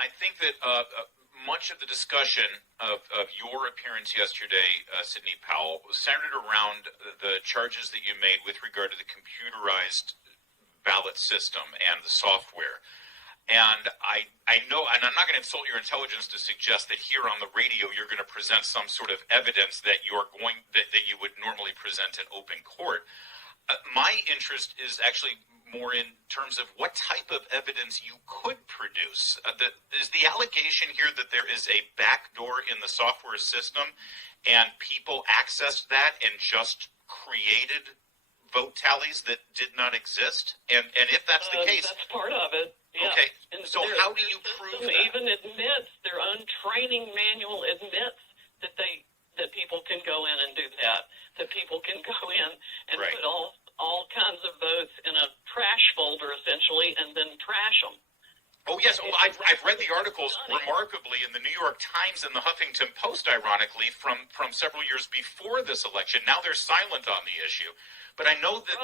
I think that much of the discussion of your appearance yesterday, Sidney Powell, was centered around the charges that you made with regard to the computerized ballot system and the software. And I know, and I'm not going to insult your intelligence to suggest that here on the radio you're going to present some sort of evidence that that you would normally present in open court. My interest is actually more in terms of what type of evidence you could produce. Is the allegation here that there is a backdoor in the software system and people accessed that and just created vote tallies that did not exist? And if that's the case... That's part of it. Yeah. Okay, so how do you prove that? Even admits, their own training manual admits that people can go in and do that people can go in and right. put all kinds of votes in a trash folder, essentially, and then trash them. Oh, yes. I've read the articles remarkably in the New York Times and the Huffington Post, ironically, from several years before this election. Now they're silent on the issue. But I know that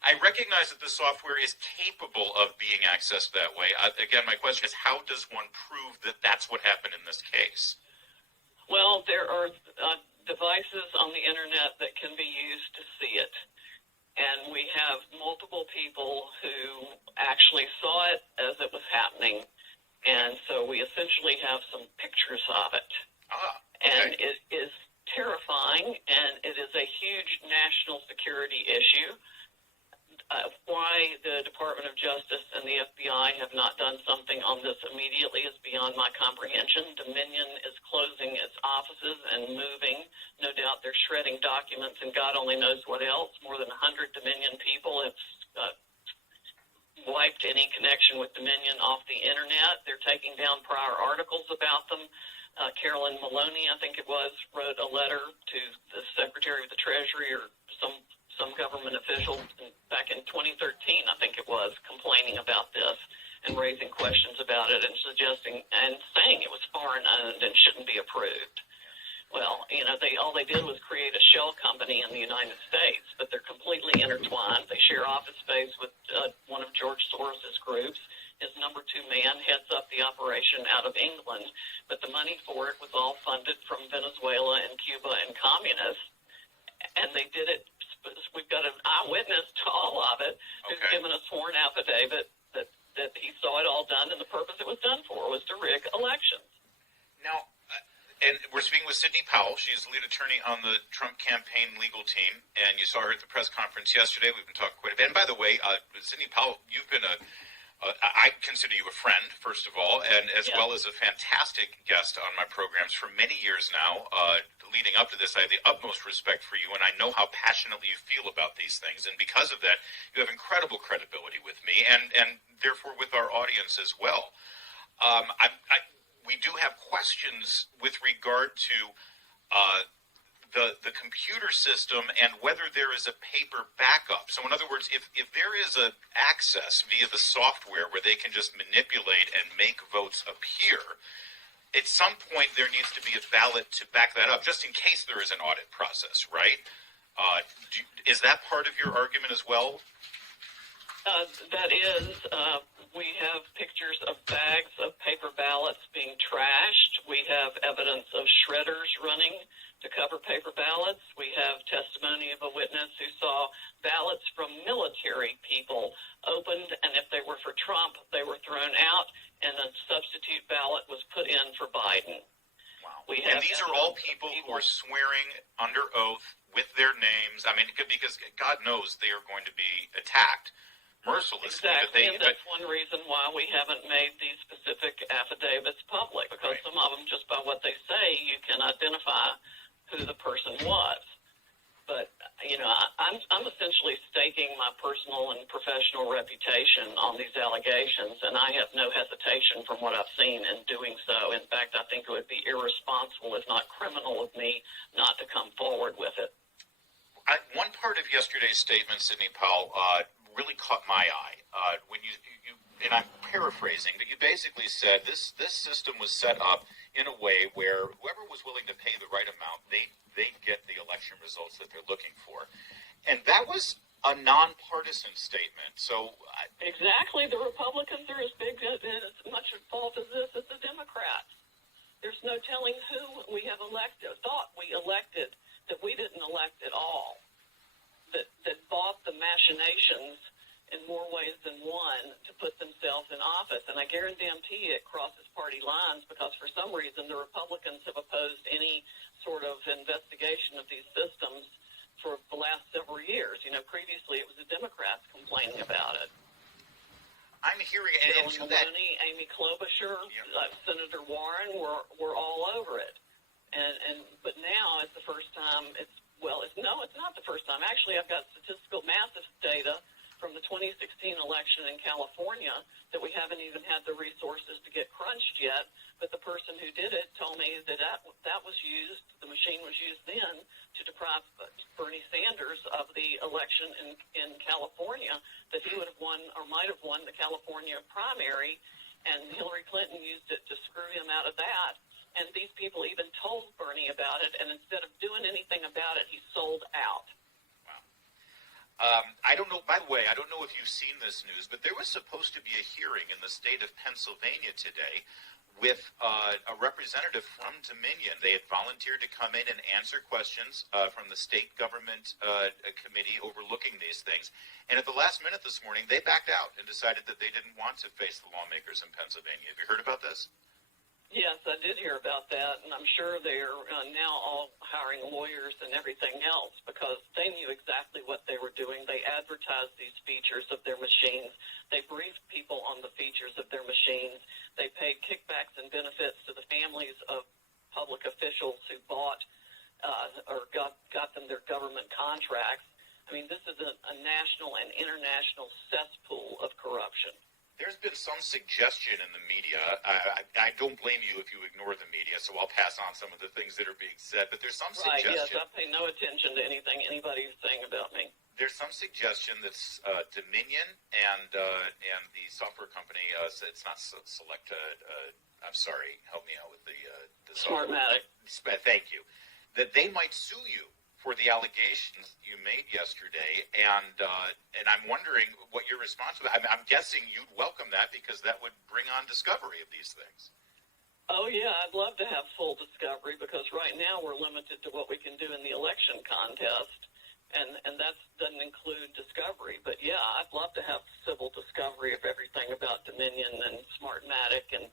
I recognize that the software is capable of being accessed that way. Again, my question is, how does one prove that that's what happened in this case? Well, there are devices on the Internet that can be used to see it. And we have multiple people who actually saw it as it was happening. And so we essentially have some pictures of it. Okay. And it is terrifying, and it is a huge national security issue. Why the Department of Justice and the FBI have not done something on this immediately is beyond my comprehension. Dominion is closing its offices and moving. No doubt they're shredding documents, and God only knows what else. More than 100 Dominion people have wiped any connection with Dominion off the Internet. They're taking down prior articles about them. Carolyn Maloney, I think it was, wrote a letter to the Secretary of the Treasury or some government official back in 2013, I think it was, complaining about this and raising questions about it and suggesting and saying it was foreign owned and shouldn't be approved. Well, all they did was create a shell company in the United States, but they're completely intertwined. They share office space with one of George Soros' groups. His number 2 man heads up the operation out of England, but the money for it was all funded from Venezuela and Cuba and communists, and they did it. We've got an eyewitness to all of it who's given a sworn affidavit that he saw it all done, and the purpose it was done for was to rig elections. Now, and we're speaking with Sidney Powell. She's the lead attorney on the Trump campaign legal team, and you saw her at the press conference yesterday. We've been talking quite a bit. And by the way, Sidney Powell, you've been I consider you a friend, first of all, and as well as a fantastic guest on my programs for many years now. Leading up to this, I have the utmost respect for you, and I know how passionately you feel about these things. And because of that, you have incredible credibility with me, and therefore with our audience as well. We do have questions with regard to the computer system and whether there is a paper backup. So in other words, if there is a access via the software where they can just manipulate and make votes appear, at some point there needs to be a ballot to back that up, just in case there is an audit process, right? Is that part of your argument as well? That is, we have pictures of bags of paper ballots being trashed. We have evidence of shredders running to cover paper ballots. We have testimony of a witness who saw ballots from military people opened, and if they were for Trump, they were thrown out, and a substitute ballot was put in for Biden. Wow. And these are all people who are swearing under oath with their names. I mean, because God knows they are going to be attacked mercilessly. Exactly, and that's one reason why we haven't made these specific affidavits public, because some of them, just by what they say, you can identify who the person was. But, I'm essentially staking my personal and professional reputation on these allegations, and I have no hesitation from what I've seen in doing so. In fact, I think it would be irresponsible, if not criminal, of me not to come forward with it. One part of yesterday's statement, Sidney Powell, really caught my eye when you and I'm paraphrasing, but you basically said this system was set up in a way where whoever was willing to pay the right amount, they get the election results that they're looking for. And that was a nonpartisan statement. So Exactly. The Republicans are as big as much at fault as this as the Democrats. There's no telling who we have elected, thought we elected, that we didn't elect at all, that bought the machinations in more ways than one to put themselves in office. And I guarantee it crosses party lines because for some reason the Republicans have opposed any sort of investigation of these systems for the last several years. You know, previously it was the Democrats complaining about it. I'm hearing, and to that, Maloney, Amy Klobuchar, Senator Warren were all over it. But now it's the first time. It's not the first time. Actually, I've got statistical massive data from the 2016 election in California that we haven't even had the resources to get crunched yet. But the person who did it told me that was used, the machine was used then to deprive Bernie Sanders of the election in California, that he would have won or might have won the California primary, and Hillary Clinton used it to screw him out of that. And these people even told Bernie about it, and instead of doing anything about it, he sold out. I don't know, by the way, I don't know if you've seen this news, but there was supposed to be a hearing in the state of Pennsylvania today with a representative from Dominion. They had volunteered to come in and answer questions from the state government committee overlooking these things. And at the last minute this morning, they backed out and decided that they didn't want to face the lawmakers in Pennsylvania. Have you heard about this? Yes, I did hear about that, and I'm sure they're now all hiring lawyers and everything else because they knew exactly what they were doing. They advertised these features of their machines. They briefed people on the features of their machines. They paid kickbacks and benefits to the families of public officials who bought or got them their government contracts. I mean, this is a national and international cesspool of corruption. There's been some suggestion in the media. I don't blame you if you ignore the media, so I'll pass on some of the things that are being said. But there's some suggestion. Yes, I pay no attention to anything anybody's saying about me. There's some suggestion that Dominion and the software company, it's not Select. I'm sorry, help me out with the Smartmatic. Thank you. That they might sue you for the allegations you made yesterday, and I'm wondering what your response was. I'm guessing you'd welcome that because that would bring on discovery of these things. Oh, yeah, I'd love to have full discovery because right now we're limited to what we can do in the election contest, and that doesn't include discovery. But, yeah, I'd love to have civil discovery of everything about Dominion and Smartmatic and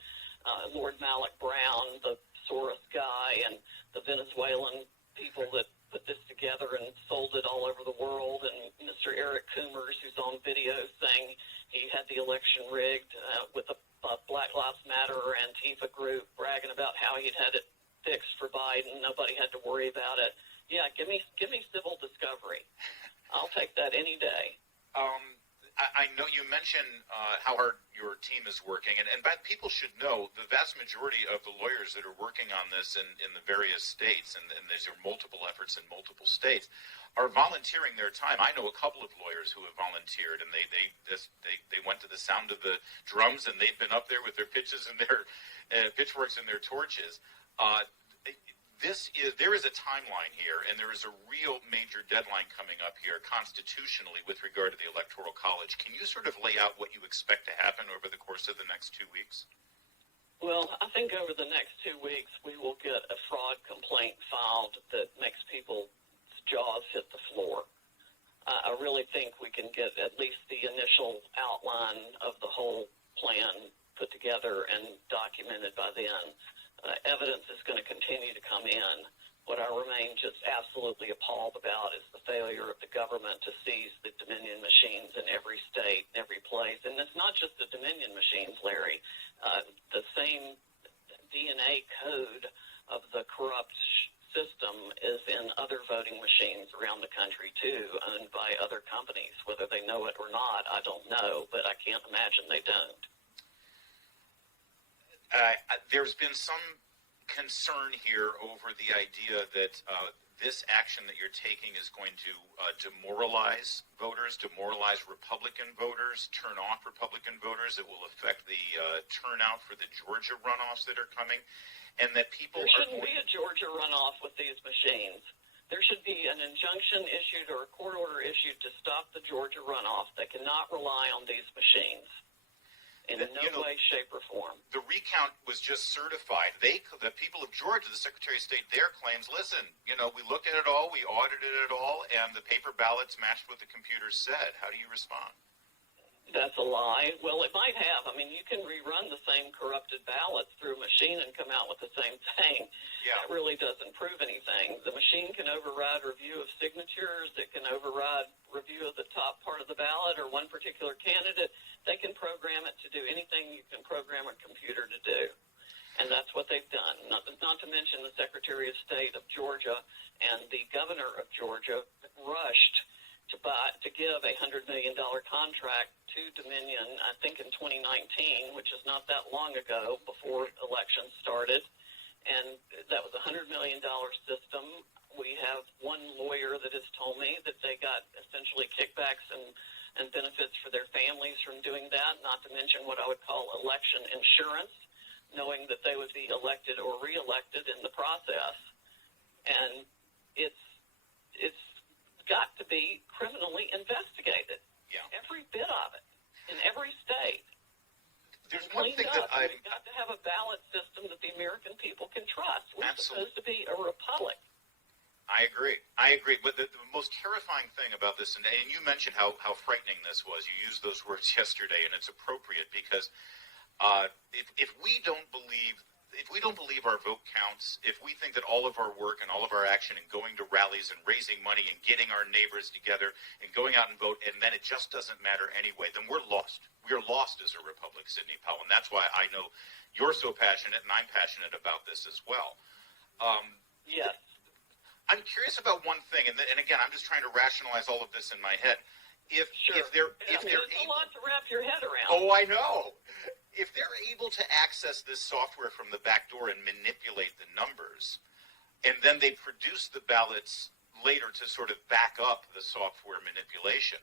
Lord Malik Brown, the Soros guy, and the Venezuelan people that put this together and sold it all over the world, and Mr. Eric Coomers, who's on video saying he had the election rigged with a Black Lives Matter or Antifa group, bragging about how he'd had it fixed for Biden. Nobody had to worry about it. Yeah, give me civil discovery. I'll take that any day. I know you mentioned how hard your team is working, and people should know the vast majority of the lawyers that are working on this in the various states, and there's multiple efforts in multiple states, are volunteering their time. I know a couple of lawyers who have volunteered, and they went to the sound of the drums, and they've been up there with their pitches and their pitchforks and their torches. There is a timeline here, and there is a real major deadline coming up here constitutionally with regard to the Electoral College. Can you sort of lay out what you expect to happen over the course of the next 2 weeks? Well, I think over the next 2 weeks we will get a fraud complaint filed that makes people's jaws hit the floor. I really think we can get at least the initial outline of the whole plan put together and documented by then. Evidence is going to continue to come in. What I remain just absolutely appalled about is the failure of the government to seize the Dominion machines in every state, every place. And it's not just the Dominion machines, Larry. The same DNA code of the corrupt system is in other voting machines around the country, too, owned by other companies. Whether they know it or not, I don't know, but I can't imagine they don't. There's been some concern here over the idea that this action that you're taking is going to demoralize voters, demoralize Republican voters, turn off Republican voters. It will affect the turnout for the Georgia runoffs that are coming, and that people There shouldn't be a Georgia runoff with these machines. there should be an injunction issued or a court order issued to stop the Georgia runoff. They cannot rely on these machines in no way, shape, or form. The recount was just certified. The people of Georgia, the Secretary of State there claims, listen, we looked at it all, we audited it all, and the paper ballots matched what the computers said. How do you respond? That's a lie. Well, it might have. I mean, you can rerun the same corrupted ballots through a machine and come out with the same thing. Yeah. That really doesn't prove anything. The machine can override review of signatures. It can override review of the top part of the ballot or one particular candidate. They can program it to do anything you can program a computer to do. And that's what they've done. Not to mention the Secretary of State of Georgia and the Governor of Georgia rushed to give a $100 million contract to Dominion, I think in 2019, which is not that long ago, before elections started. And that was a $100 million system. We have one lawyer that has told me that they got essentially kickbacks and benefits for their families from doing that, not to mention what I would call election insurance, knowing that they would be elected or reelected in the process. And it's got to be criminally investigated. Yeah. Every bit of it, in every state. There's one thing that We've got to have a ballot system that the American people can trust. We're supposed to be a republic. I agree. But the most terrifying thing about this, and you mentioned how frightening this was. You used those words yesterday, and it's appropriate because if we don't believe our vote counts, if we think that all of our work and all of our action and going to rallies and raising money and getting our neighbors together and going out and vote, and then it just doesn't matter anyway, then we're lost. We're lost as a republic, Sidney Powell, and that's why I know you're so passionate and I'm passionate about this as well. Yes. I'm curious about one thing, and again, I'm just trying to rationalize all of this in my head. If they're it's a lot to wrap your head around. Oh, I know. If they're able to access this software from the back door and manipulate the numbers, and then they produce the ballots later to sort of back up the software manipulation,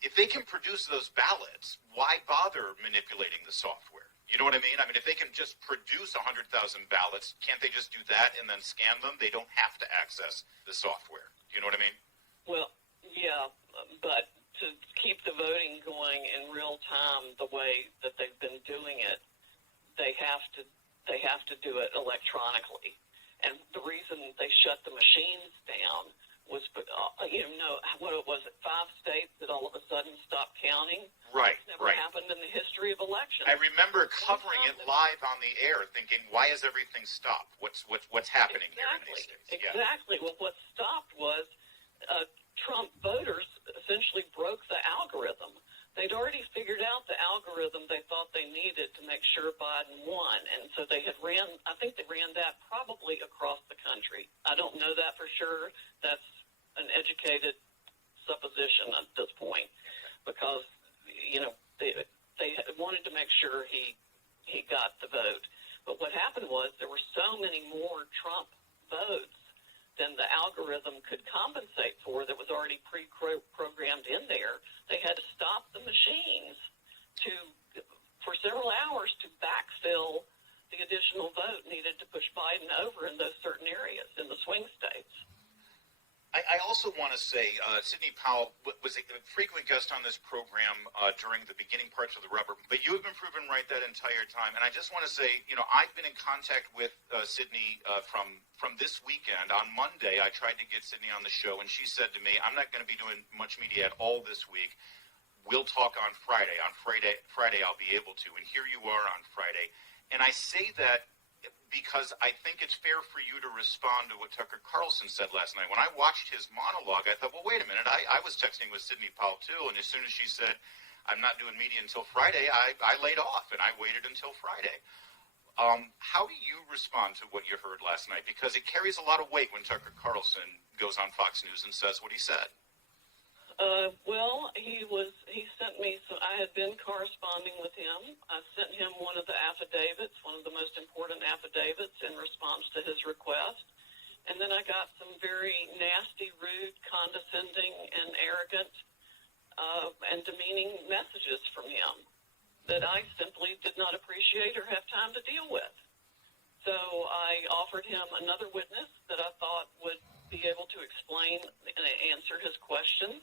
if they can produce those ballots, why bother manipulating the software? You know what I mean? I mean, if they can just produce 100,000 ballots, can't they just do that and then scan them? They don't have to access the software. You know what I mean? Well, yeah, but to keep the voting going in real time the way that they've been doing it, they have to do it electronically. And the reason they shut the machines down was, what was it, 5 states that all of a sudden stopped counting? Right, It's never happened in the history of elections. I remember covering it live on the air, thinking, "Why is everything stopped? What's happening here in these states?" Exactly. Well, what stopped was Trump voters essentially broke the algorithm. They'd already figured out the algorithm they thought they needed to make sure Biden won, and so they had I think they ran that probably across the country. I don't know that for sure. That's an educated supposition at this point, because they wanted to make sure he got the vote. But what happened was there were so many more Trump votes than the algorithm could compensate for that was already pre-programmed in there. They had to stop the machines for several hours to backfill the additional vote needed to push Biden over in those certain areas in the swing states. I also want to say Sidney Powell was a frequent guest on this program during the beginning parts of the rubber, but you have been proven right that entire time. And I just want to say, I've been in contact with Sidney from this weekend. On Monday, I tried to get Sidney on the show, and she said to me, "I'm not going to be doing much media at all this week. We'll talk on Friday. On Friday, I'll be able to." And here you are on Friday. And I say that because I think it's fair for you to respond to what Tucker Carlson said last night. When I watched his monologue, I thought, well, wait a minute. I was texting with Sidney Powell, too, and as soon as she said, "I'm not doing media until Friday," I laid off, and I waited until Friday. How do you respond to what you heard last night? Because it carries a lot of weight when Tucker Carlson goes on Fox News and says what he said. Well, he sent me, so I had been corresponding with him. I sent him one of the affidavits, one of the most important affidavits in response to his request. And then I got some very nasty, rude, condescending, and arrogant and demeaning messages from him that I simply did not appreciate or have time to deal with. So I offered him another witness that I thought would be able to explain and answer his questions,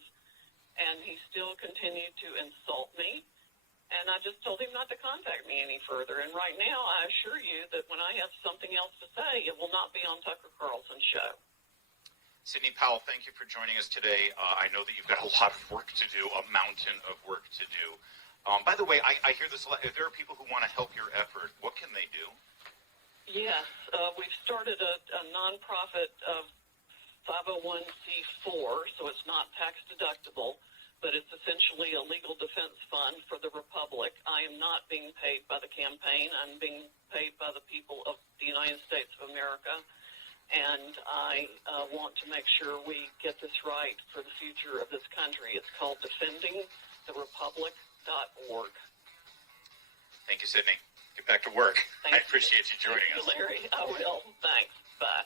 and he still continued to insult me. And I just told him not to contact me any further. And right now, I assure you that when I have something else to say, it will not be on Tucker Carlson's show. Sidney Powell, thank you for joining us today. I know that you've got a lot of work to do, a mountain of work to do. By the way, I hear this a lot. If there are people who want to help your effort, what can they do? Yes, we've started a nonprofit 501c4, so it's not tax deductible, but it's essentially a legal defense fund for the Republic. I am not being paid by the campaign. I'm being paid by the people of the United States of America, and I want to make sure we get this right for the future of this country. It's called defendingtherepublic.org. Thank you, Sidney. Get back to work. I appreciate you joining us. Larry, I will. Thanks. Bye.